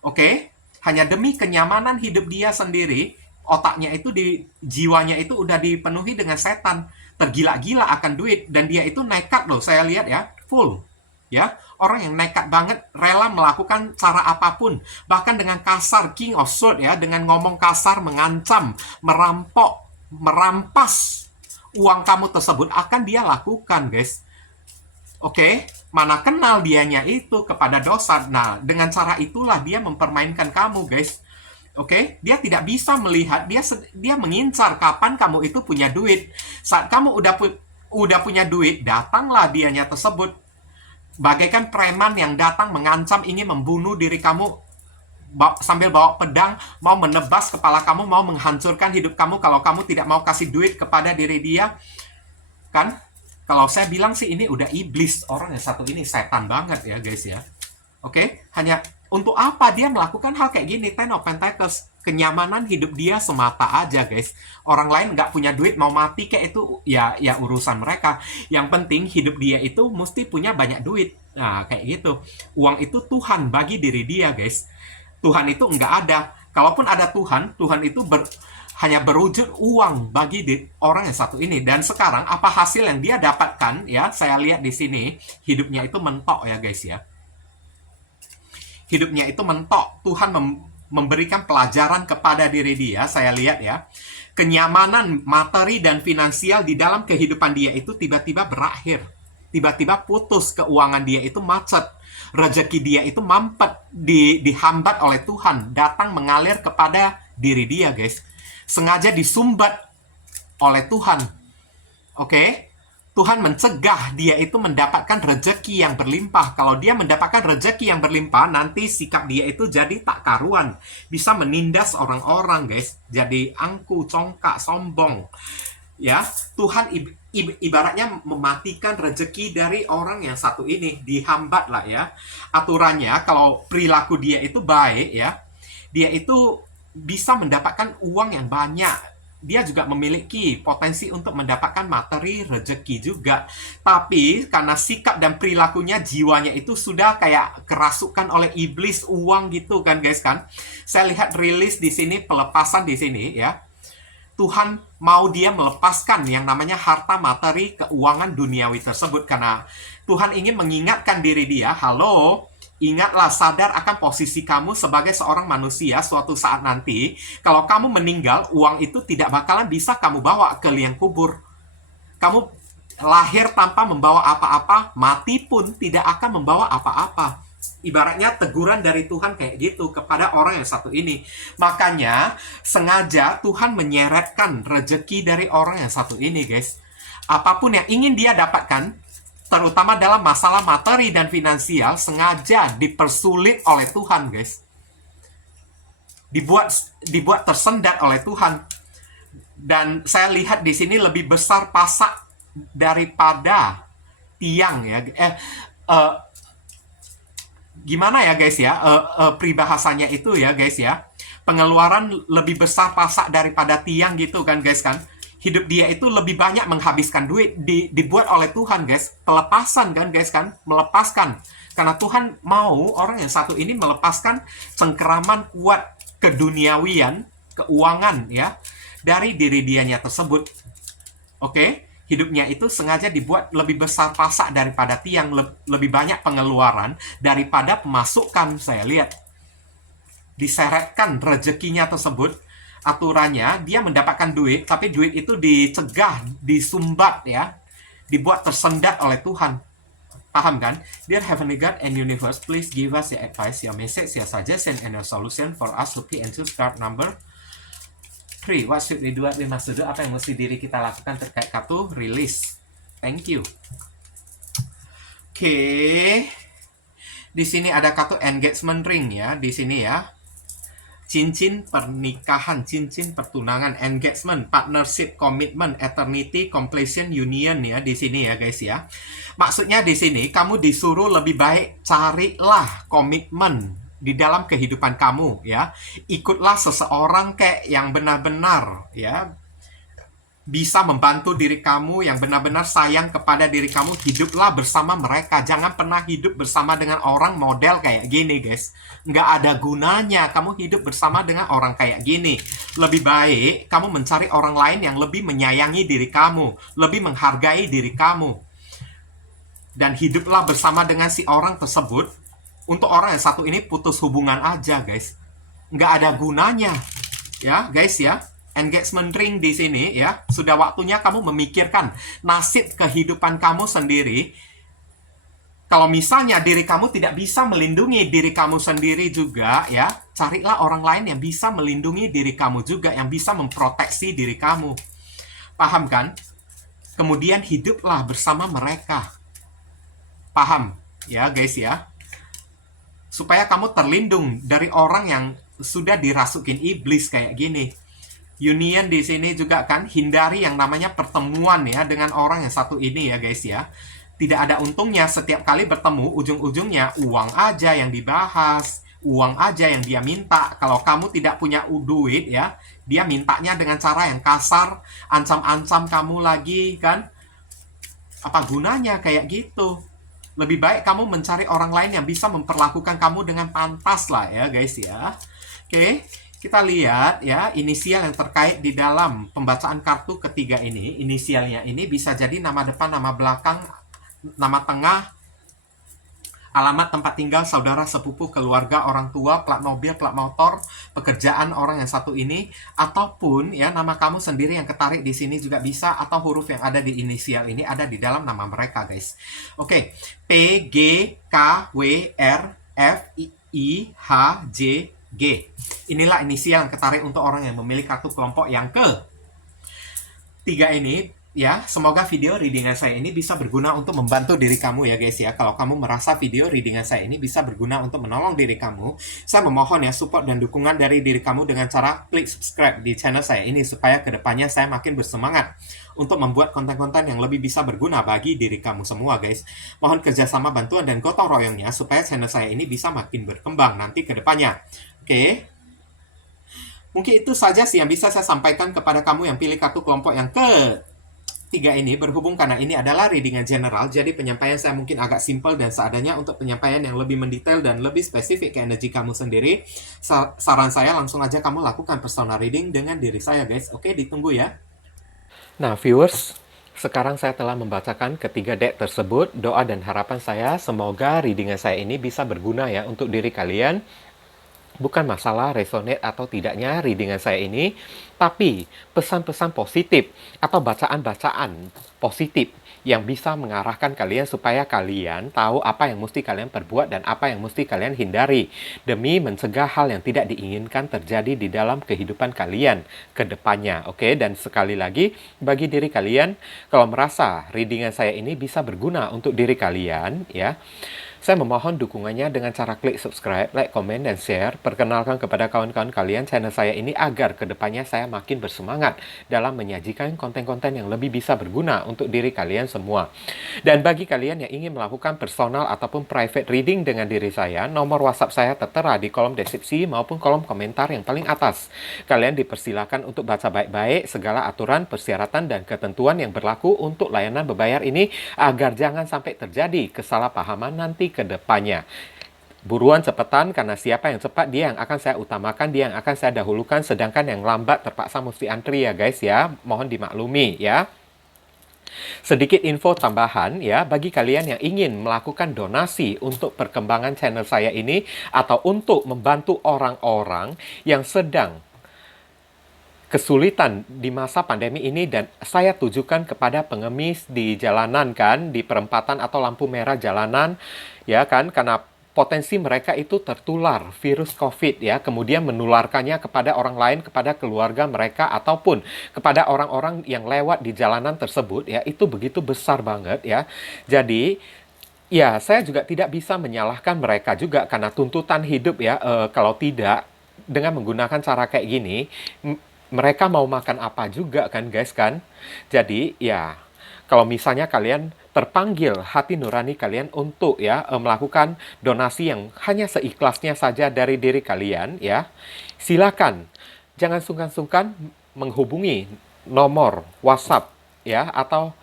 Oke, hanya demi kenyamanan hidup dia sendiri. Otaknya itu, jiwanya itu udah dipenuhi dengan setan, tergila-gila akan duit, dan dia itu nekat loh, saya lihat ya, full ya, orang yang nekat banget, rela melakukan cara apapun, bahkan dengan kasar, king of sword ya, dengan ngomong kasar, mengancam, merampok, merampas uang kamu tersebut akan dia lakukan guys. Oke, mana kenal dianya itu kepada dosa. Nah, dengan cara itulah dia mempermainkan kamu guys. Oke, dia tidak bisa melihat, dia mengincar kapan kamu itu punya duit. Saat kamu udah punya duit, datanglah dianya tersebut. Bagaikan preman yang datang mengancam, ingin membunuh diri kamu, sambil bawa pedang, mau menebas kepala kamu, mau menghancurkan hidup kamu kalau kamu tidak mau kasih duit kepada diri dia. Kan? Kalau saya bilang sih ini udah iblis, orang yang satu ini setan banget ya guys ya. Oke, hanya untuk apa dia melakukan hal kayak gini? Ten of Pentacles, kenyamanan hidup dia semata aja guys. Orang lain nggak punya duit, mau mati kayak itu ya urusan mereka. Yang penting hidup dia itu mesti punya banyak duit. Nah kayak gitu. Uang itu Tuhan bagi diri dia guys. Tuhan itu nggak ada. Kalaupun ada Tuhan, Tuhan itu hanya berwujud uang bagi orang yang satu ini. Dan sekarang apa hasil yang dia dapatkan ya? Saya lihat di sini hidupnya itu mentok ya guys ya. Hidupnya itu mentok. Tuhan memberikan pelajaran kepada diri dia, saya lihat ya. Kenyamanan materi dan finansial di dalam kehidupan dia itu tiba-tiba berakhir. Tiba-tiba putus, keuangan dia itu macet. Rezeki dia itu mampet, dihambat oleh Tuhan. Datang mengalir kepada diri dia guys. Sengaja disumbat oleh Tuhan. Oke? Tuhan mencegah dia itu mendapatkan rezeki yang berlimpah. Kalau dia mendapatkan rezeki yang berlimpah, nanti sikap dia itu jadi tak karuan. Bisa menindas orang-orang, guys. Jadi angku, congkak, sombong. Ya, Tuhan ibaratnya mematikan rezeki dari orang yang satu ini. Dihambat lah ya. Aturannya, kalau perilaku dia itu baik ya, dia itu bisa mendapatkan uang yang banyak. Dia juga memiliki potensi untuk mendapatkan materi, rezeki juga. Tapi karena sikap dan perilakunya, jiwanya itu sudah kayak kerasukan oleh iblis uang gitu kan guys kan. Saya lihat rilis di sini, pelepasan di sini ya. Tuhan mau dia melepaskan yang namanya harta materi, keuangan duniawi tersebut. Karena Tuhan ingin mengingatkan diri dia, halo, Ingatlah, sadar akan posisi kamu sebagai seorang manusia suatu saat nanti. Kalau kamu meninggal, uang itu tidak bakalan bisa kamu bawa ke liang kubur. Kamu lahir tanpa membawa apa-apa, mati pun tidak akan membawa apa-apa. Ibaratnya teguran dari Tuhan kayak gitu kepada orang yang satu ini. Makanya sengaja Tuhan menyeretkan rezeki dari orang yang satu ini, guys. Apapun yang ingin dia dapatkan, terutama dalam masalah materi dan finansial, sengaja dipersulit oleh Tuhan, guys. Dibuat tersendat oleh Tuhan. Dan saya lihat di sini lebih besar pasak daripada tiang ya. Gimana ya guys ya? Peribahasanya itu ya guys ya. Pengeluaran lebih besar pasak daripada tiang gitu kan guys kan. Hidup dia itu lebih banyak menghabiskan duit, dibuat oleh Tuhan guys, pelepasan kan guys kan, melepaskan, karena Tuhan mau orang yang satu ini melepaskan cengkeraman kuat keduniawian, keuangan ya, dari diri dianya tersebut. Oke, hidupnya itu sengaja dibuat lebih besar pasak daripada tiang, lebih banyak pengeluaran daripada pemasukan. Saya lihat diseretkan rezekinya tersebut. Aturannya dia mendapatkan duit, tapi duit itu dicegah, disumbat ya, dibuat tersendat oleh Tuhan. Paham kan? Dear Heavenly God and Universe, please give us your advice, your message, your suggestion, and your solution for us looking into card number 3. What should we do? We must do. Apa yang mesti diri kita lakukan terkait kartu release? Thank you. Oke. Di sini ada kartu engagement ring ya, di sini ya. Cincin pernikahan, cincin pertunangan, engagement, partnership, commitment, eternity, completion, union ya di sini ya guys ya. Maksudnya di sini kamu disuruh lebih baik carilah komitmen di dalam kehidupan kamu ya. Ikutlah seseorang kayak yang benar-benar ya bisa membantu diri kamu, yang benar-benar sayang kepada diri kamu. Hiduplah bersama mereka. Jangan pernah hidup bersama dengan orang model kayak gini, guys. Nggak ada gunanya kamu hidup bersama dengan orang kayak gini. Lebih baik kamu mencari orang lain yang lebih menyayangi diri kamu, lebih menghargai diri kamu. Dan hiduplah bersama dengan si orang tersebut. Untuk orang yang satu ini putus hubungan aja, guys. Nggak ada gunanya. Ya, guys ya. Engagement ring di sini ya, sudah waktunya kamu memikirkan nasib kehidupan kamu sendiri. Kalau misalnya diri kamu tidak bisa melindungi diri kamu sendiri juga ya, carilah orang lain yang bisa melindungi diri kamu juga, yang bisa memproteksi diri kamu. Paham kan? Kemudian hiduplah bersama mereka. Paham ya guys ya? Supaya kamu terlindung dari orang yang sudah dirasukin iblis kayak gini. Union di sini juga kan, hindari yang namanya pertemuan ya dengan orang yang satu ini ya guys ya. Tidak ada untungnya setiap kali bertemu, ujung-ujungnya uang aja yang dibahas, uang aja yang dia minta. Kalau kamu tidak punya duit ya, dia mintanya dengan cara yang kasar, ancam-ancam kamu lagi kan. Apa gunanya kayak gitu? Lebih baik kamu mencari orang lain yang bisa memperlakukan kamu dengan pantas lah ya guys ya. Oke. Kita lihat ya, inisial yang terkait di dalam pembacaan kartu ketiga ini. Inisialnya ini bisa jadi nama depan, nama belakang, nama tengah, alamat tempat tinggal, saudara, sepupu, keluarga, orang tua, plat mobil, plat motor, pekerjaan orang yang satu ini, ataupun ya nama kamu sendiri yang ketarik di sini juga bisa, atau huruf yang ada di inisial ini ada di dalam nama mereka, guys. Oke, P, G, K, W, R, F, I, H, J, G. Inilah inisial yang ketarik untuk orang yang memilih kartu kelompok yang ke-3 ini. Ya, semoga video readingan saya ini bisa berguna untuk membantu diri kamu ya guys ya. Kalau kamu merasa video readingan saya ini bisa berguna untuk menolong diri kamu, saya memohon ya support dan dukungan dari diri kamu dengan cara klik subscribe di channel saya ini, supaya kedepannya saya makin bersemangat untuk membuat konten-konten yang lebih bisa berguna bagi diri kamu semua guys. Mohon kerjasama, bantuan, dan gotong royongnya supaya channel saya ini bisa makin berkembang nanti kedepannya. Oke. Mungkin itu saja sih yang bisa saya sampaikan kepada kamu yang pilih kartu kelompok yang ke-3 ini, berhubung karena ini adalah readingan general, jadi penyampaian saya mungkin agak simpel dan seadanya. Untuk penyampaian yang lebih mendetail dan lebih spesifik ke energi kamu sendiri, saran saya langsung aja kamu lakukan personal reading dengan diri saya guys. Oke, ditunggu ya. Nah viewers, sekarang saya telah membacakan ketiga deck tersebut. Doa dan harapan saya semoga readingan saya ini bisa berguna ya untuk diri kalian. Bukan masalah resonate atau tidaknya readingan saya ini, tapi pesan-pesan positif atau bacaan-bacaan positif yang bisa mengarahkan kalian supaya kalian tahu apa yang mesti kalian perbuat dan apa yang mesti kalian hindari demi mencegah hal yang tidak diinginkan terjadi di dalam kehidupan kalian ke depannya. Oke, dan sekali lagi bagi diri kalian, kalau merasa readingan saya ini bisa berguna untuk diri kalian ya, saya memohon dukungannya dengan cara klik subscribe, like, komen, dan share. Perkenalkan kepada kawan-kawan kalian channel saya ini agar kedepannya saya makin bersemangat dalam menyajikan konten-konten yang lebih bisa berguna untuk diri kalian semua. Dan bagi kalian yang ingin melakukan personal ataupun private reading dengan diri saya, nomor WhatsApp saya tertera di kolom deskripsi maupun kolom komentar yang paling atas. Kalian dipersilakan untuk baca baik-baik segala aturan, persyaratan, dan ketentuan yang berlaku untuk layanan berbayar ini agar jangan sampai terjadi kesalahpahaman nanti ke depannya. Buruan cepetan, karena siapa yang cepat dia yang akan saya utamakan, dia yang akan saya dahulukan, sedangkan yang lambat terpaksa mesti antri ya guys ya. Mohon dimaklumi ya. Sedikit info tambahan ya, bagi kalian yang ingin melakukan donasi untuk perkembangan channel saya ini atau untuk membantu orang-orang yang sedang kesulitan di masa pandemi ini, dan saya tujukan kepada pengemis di jalanan kan, di perempatan atau lampu merah jalanan ya kan, karena potensi mereka itu tertular virus COVID ya, kemudian menularkannya kepada orang lain, kepada keluarga mereka ataupun kepada orang-orang yang lewat di jalanan tersebut ya, itu begitu besar banget ya. Jadi ya, saya juga tidak bisa menyalahkan mereka juga karena tuntutan hidup ya. Kalau tidak dengan menggunakan cara kayak gini, mereka mau makan apa juga kan guys kan. Jadi ya, kalau misalnya kalian terpanggil hati nurani kalian untuk ya melakukan donasi yang hanya seikhlasnya saja dari diri kalian ya, silakan jangan sungkan-sungkan menghubungi nomor WhatsApp ya, atau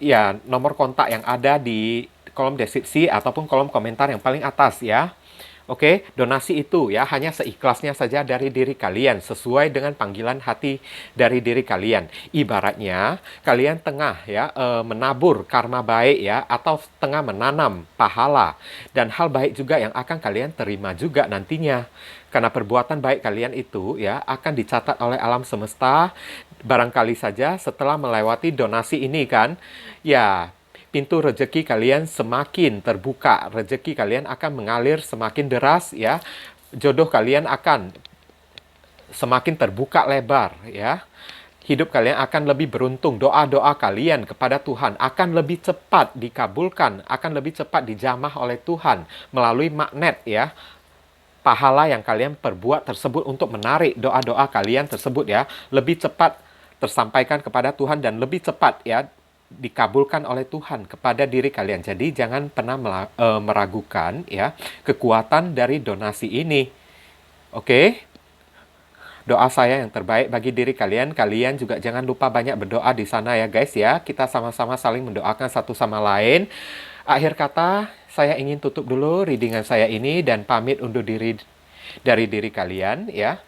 ya nomor kontak yang ada di kolom deskripsi ataupun kolom komentar yang paling atas ya. Oke, donasi itu ya hanya seikhlasnya saja dari diri kalian, sesuai dengan panggilan hati dari diri kalian. Ibaratnya kalian tengah ya menabur karma baik ya, atau tengah menanam pahala dan hal baik juga yang akan kalian terima juga nantinya. Karena perbuatan baik kalian itu ya akan dicatat oleh alam semesta. Barangkali saja setelah melewati donasi ini kan, ya pintu rezeki kalian semakin terbuka, rezeki kalian akan mengalir semakin deras ya, jodoh kalian akan semakin terbuka lebar ya, hidup kalian akan lebih beruntung, doa-doa kalian kepada Tuhan akan lebih cepat dikabulkan, akan lebih cepat dijamah oleh Tuhan melalui magnet ya, pahala yang kalian perbuat tersebut untuk menarik doa-doa kalian tersebut ya, lebih cepat tersampaikan kepada Tuhan dan lebih cepat ya dikabulkan oleh Tuhan kepada diri kalian. Jadi jangan pernah meragukan ya kekuatan dari donasi ini. Oke? Doa saya yang terbaik bagi diri kalian. Kalian juga jangan lupa banyak berdoa di sana ya guys ya. Kita sama-sama saling mendoakan satu sama lain. Akhir kata, saya ingin tutup dulu readingan saya ini dan pamit undur diri dari diri kalian ya.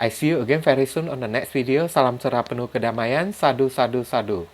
I see you again very soon on the next video. Salam cerah penuh kedamaian. Sadu, sadu, sadu.